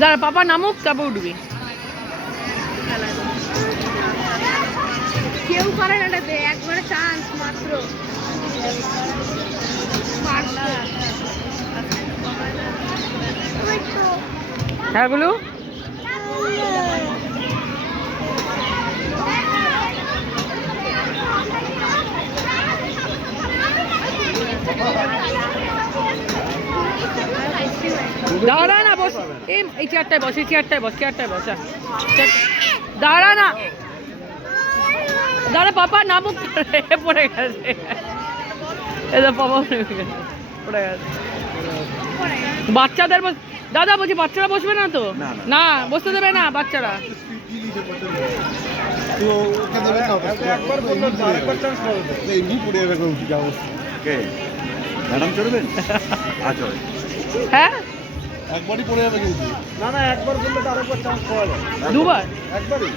দাঁড়া পাপা নামুক তারপর উঠবি। কেউ করে না এটাতে, একবারে চান্স মাত্র। হ্যাঁ গুলো দাঁড়া না বস, এই চেয়ারটায় বস, এই চেয়ারটায় বস, চেয়ারটায় বস। দাঁড়া না, দাঁড়া পাপা নামুক। পড়ে গেছে, এটা পাপা পড়ে গেছে। বাচ্চাদের দাদা বলছি বাচ্চারা বসবে না তো? না বসতে দেবে না বাচ্চারা। ম্যাডাম চড়বেন? হ্যাঁ একবারই পড়ে যাবে কিন্তু। না না, একবার বললে তো আরেকবার চান্স পাওয়া যায়। দুবার একবারই।